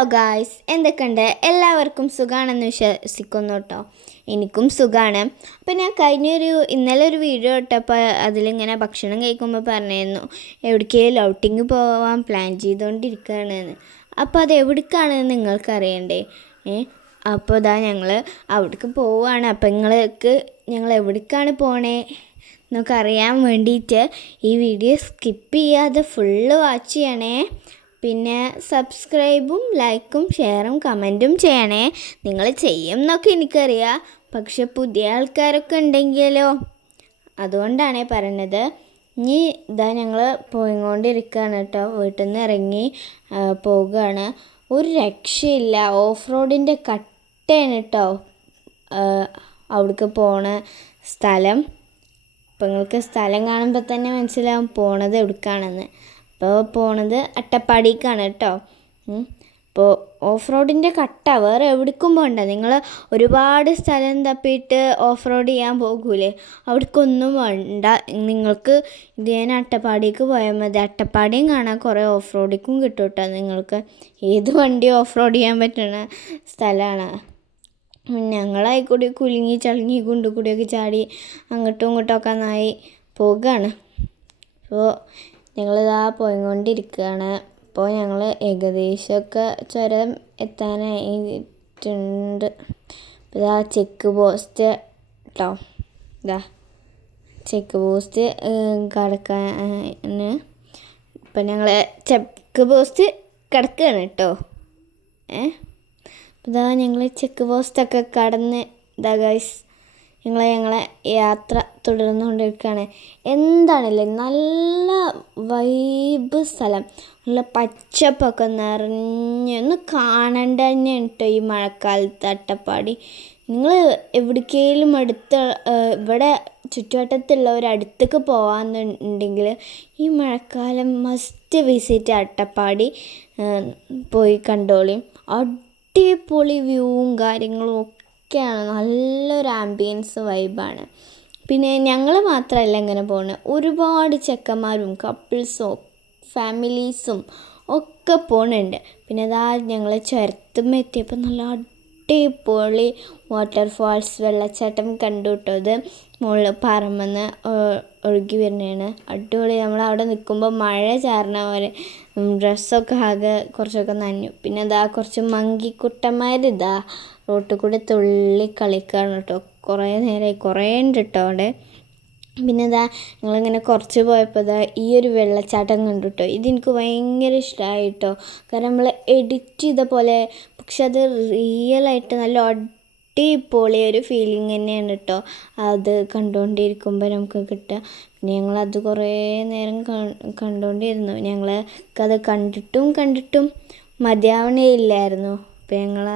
Hello guys, എന്തൊക്കെയുണ്ട്? എല്ലാവർക്കും സുഖമാണെന്ന് വിശ്വസിക്കുന്നു കേട്ടോ. എനിക്കും സുഖമാണ്. അപ്പോൾ ഞാൻ ഇന്നലെ ഒരു വീഡിയോ ഇട്ടപ്പോൾ അതിലിങ്ങനെ ഭക്ഷണം കഴിക്കുമ്പോൾ പറഞ്ഞിരുന്നു എവിടേക്കെങ്കിലും ഔട്ടിങ് പോകാൻ പ്ലാൻ ചെയ്തുകൊണ്ടിരിക്കുകയാണെന്ന്. അപ്പോൾ അത് എവിടേക്കാണെന്ന് നിങ്ങൾക്കറിയണ്ടേ? അപ്പോൾ ഞങ്ങൾ അവിടേക്ക് പോവുകയാണ്. അപ്പോൾ ഞങ്ങൾ എവിടേക്കാണ് പോണേ എന്നൊക്കെ അറിയാൻ വേണ്ടിയിട്ട് ഈ വീഡിയോ സ്കിപ്പ് ചെയ്യാതെ ഫുള്ള് വാച്ച് ചെയ്യണേ. പിന്നെ സബ്സ്ക്രൈബും ലൈക്കും ഷെയറും കമൻറ്റും ചെയ്യണേ. നിങ്ങൾ ചെയ്യും എന്നൊക്കെ എനിക്കറിയാം, പക്ഷെ പുതിയ ആൾക്കാരൊക്കെ ഉണ്ടെങ്കിലോ, അതുകൊണ്ടാണ് പറയണത്. ഇനി ഞങ്ങൾ പോയിക്കൊണ്ടിരിക്കുകയാണ് കേട്ടോ. വീട്ടിൽ നിന്ന് ഇറങ്ങി പോവുകയാണ്. ഒരു രക്ഷയില്ല, ഓഫ് റോഡിൻ്റെ കട്ടയാണ് കേട്ടോ അവിടേക്ക് പോണ സ്ഥലം. അപ്പോൾ നിങ്ങൾക്ക് സ്ഥലം കാണുമ്പോൾ തന്നെ മനസ്സിലാവും പോണത് എവിടേക്കാണെന്ന്. അപ്പോൾ പോണത് അട്ടപ്പാടിക്കാണ് കേട്ടോ. അപ്പോൾ ഓഫ് റോഡിൻ്റെ കട്ട, വേറെ എവിടേക്കും പോകണ്ട. നിങ്ങൾ ഒരുപാട് സ്ഥലം തപ്പിയിട്ട് ഓഫ് റോഡ് ചെയ്യാൻ പോകൂലേ, അവിടേക്കൊന്നും വേണ്ട. നിങ്ങൾക്ക് ഞാൻ അട്ടപ്പാടിക്ക് പോയാൽ മതി. അട്ടപ്പാടിയും കാണാൻ കുറേ ഓഫ് റോഡിക്കും കിട്ടും കേട്ടോ. നിങ്ങൾക്ക് ഏത് വണ്ടി ഓഫ് റോഡ് ചെയ്യാൻ പറ്റുന്ന സ്ഥലമാണ്. ഞങ്ങളായിക്കൂടി കുലുങ്ങി ചളുങ്ങി കുണ്ടുകൂടിയൊക്കെ ചാടി അങ്ങോട്ടും ഇങ്ങോട്ടൊക്കെ നായി പോവുകയാണ്. അപ്പോൾ ഞങ്ങളിതാ പോയിക്കൊണ്ടിരിക്കുകയാണ്. അപ്പോൾ ഞങ്ങൾ ഏകദേശമൊക്കെ ചുരം എത്താനായിട്ടുണ്ട്. ഇതാ ചെക്ക് പോസ്റ്റ് കേട്ടോ. ചെക്ക് പോസ്റ്റ് കടക്കാൻ ഇപ്പം ഞങ്ങൾ ചെക്ക് പോസ്റ്റ് കിടക്കുകയാണ് കേട്ടോ. ഞങ്ങൾ ചെക്ക് പോസ്റ്റൊക്കെ കടന്ന് ഗൈസ് ഞങ്ങളെ യാത്ര തുടർന്നുകൊണ്ടിരിക്കുകയാണ്. എന്താണല്ലേ നല്ല വൈബ് സ്ഥലം, നല്ല പച്ചപ്പൊക്കെ നിറഞ്ഞൊന്ന് കാണേണ്ട തന്നെയാണ് കേട്ടോ ഈ മഴക്കാലത്ത് അട്ടപ്പാടി. നിങ്ങൾ എവിടേക്കെങ്കിലും ഇവിടെ ചുറ്റുവട്ടത്തുള്ളവരടുത്തേക്ക് പോകാമെന്നുണ്ടെങ്കിൽ ഈ മഴക്കാലം മസ്റ്റ് വിസിറ്റ് അട്ടപ്പാടി പോയി കണ്ടോളിയും. അടിപൊളി വ്യൂവും കാര്യങ്ങളും ഒക്കെയാണ്, നല്ലൊരു ആംബിയൻസ് വൈബാണ്. പിന്നെ ഞങ്ങൾ മാത്രമല്ല ഇങ്ങനെ പോകുന്നത്, ഒരുപാട് ചെക്കന്മാരും കപ്പിൾസും ഫാമിലീസും ഒക്കെ പോകുന്നുണ്ട്. പിന്നെ ഞങ്ങൾ ചുരത്തുമ്പോൾ എത്തിയപ്പോൾ നല്ല അടിപൊളി വാട്ടർഫാൾസ് വെള്ളച്ചാട്ടം കണ്ടു കേട്ടോ. ഇത് മുകളിൽ പറമ്പെന്ന് ഒഴുകി വരുന്നതാണ്, അടിപൊളി. നമ്മളവിടെ നിൽക്കുമ്പോൾ മഴ ചാരണ പോലെ ഡ്രസ്സൊക്കെ ആകെ കുറച്ചൊക്കെ നനഞ്ഞു. പിന്നെ കുറച്ച് മങ്കിക്കുട്ടന്മാർ റോട്ടിൽ കൂടെ തുള്ളി കളിക്കുകയാണ് കേട്ടോ. കുറേ നേരമായി, കുറേ ഉണ്ട് കേട്ടോ അവിടെ. പിന്നെ ഞങ്ങളിങ്ങനെ കുറച്ച് പോയപ്പോൾ ഈ ഒരു വെള്ളച്ചാട്ടം കണ്ടു കേട്ടോ. ഇതെനിക്ക് ഭയങ്കര ഇഷ്ടമായി കേട്ടോ. കാരണം നമ്മൾ എഡിറ്റ് ചെയ്ത പോലെ, പക്ഷെ അത് റിയലായിട്ട് നല്ല അടിപൊളി ഒരു ഫീലിംഗ് തന്നെയാണ് കേട്ടോ അത് കണ്ടുകൊണ്ടിരിക്കുമ്പോൾ നമുക്ക് കിട്ടുക. പിന്നെ ഞങ്ങളത് കുറേ നേരം കണ്ടുകൊണ്ടിരുന്നു. ഞങ്ങൾക്കത് കണ്ടിട്ടും മതിയാവണേ ഇല്ലായിരുന്നു. അപ്പോൾ ഞങ്ങൾ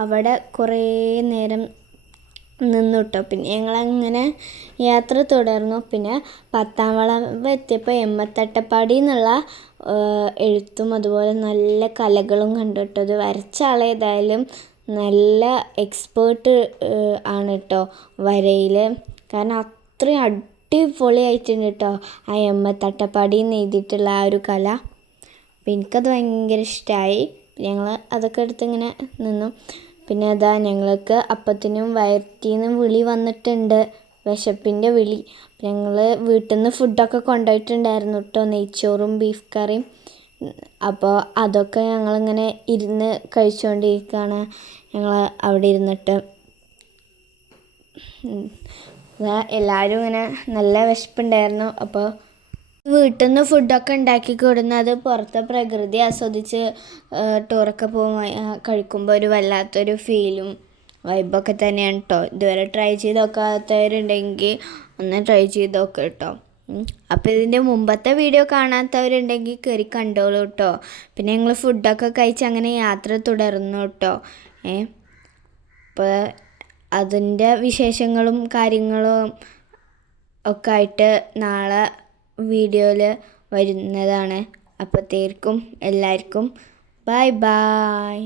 അവിടെ കുറേ നേരം നിന്നു കേട്ടോ. പിന്നെ ഞങ്ങളങ്ങനെ യാത്ര തുടർന്നു. പിന്നെ 10ാം വളവ് എത്തിയപ്പോൾ എമ്മത്തട്ടപ്പാടി എന്നുള്ള എഴുത്തും അതുപോലെ നല്ല കലകളും കണ്ടു കേട്ടോ. അത് വരച്ച ആളേതായാലും നല്ല എക്സ്പേർട്ട് ആണ് കേട്ടോ വരയിൽ. കാരണം അത്രയും അടിപൊളിയായിട്ടുണ്ട് കേട്ടോ ആ എമ്മത്തട്ടപ്പാടി എന്ന് എഴുതിയിട്ടുള്ള ആ ഒരു കല. അപ്പം എനിക്കത് ഭയങ്കര ഇഷ്ടമായി. ഞങ്ങൾ അതൊക്കെ എടുത്തിങ്ങനെ നിന്നു. പിന്നെ ഞങ്ങൾക്ക് അപ്പത്തിനും വയറ്റിനും വിളി വന്നിട്ടുണ്ട്, വിശപ്പിൻ്റെ വിളി. ഞങ്ങൾ വീട്ടിൽ നിന്ന് ഫുഡൊക്കെ കൊണ്ടുപോയിട്ടുണ്ടായിരുന്നു കേട്ടോ, നെയ്ച്ചോറും ബീഫ് കറിയും. അപ്പോൾ അതൊക്കെ ഞങ്ങളിങ്ങനെ ഇരുന്ന് കഴിച്ചുകൊണ്ടിരിക്കുകയാണ്. ഞങ്ങൾ അവിടെ ഇരുന്നിട്ട് എല്ലാവരും ഇങ്ങനെ നല്ല വിശപ്പുണ്ടായിരുന്നു. അപ്പോൾ വീട്ടിൽ നിന്ന് ഫുഡൊക്കെ ഉണ്ടാക്കി കൊടുക്കുന്നത് പുറത്തെ പ്രകൃതി ആസ്വദിച്ച് ടൂറൊക്കെ കഴിക്കുമ്പോൾ ഒരു വല്ലാത്തൊരു ഫീലും വൈബൊക്കെ തന്നെയാണ് കേട്ടോ. ഇതുവരെ ട്രൈ ചെയ്ത് നോക്കാത്തവരുണ്ടെങ്കിൽ ഒന്ന് ട്രൈ ചെയ്ത് നോക്കുക കേട്ടോ. അപ്പോൾ ഇതിൻ്റെ മുമ്പത്തെ വീഡിയോ കാണാത്തവരുണ്ടെങ്കിൽ കയറി കണ്ടോളൂ കേട്ടോ. പിന്നെ ഞങ്ങൾ ഫുഡൊക്കെ കഴിച്ച് അങ്ങനെ യാത്ര തുടർന്നു കേട്ടോ. അപ്പോൾ അതിൻ്റെ വിശേഷങ്ങളും കാര്യങ്ങളും ഒക്കെ ആയിട്ട് നാളെ വീഡിയോയിൽ വരുന്നതാണ്. അപ്പോഴത്തേക്കും എല്ലാവർക്കും ബൈ ബൈ.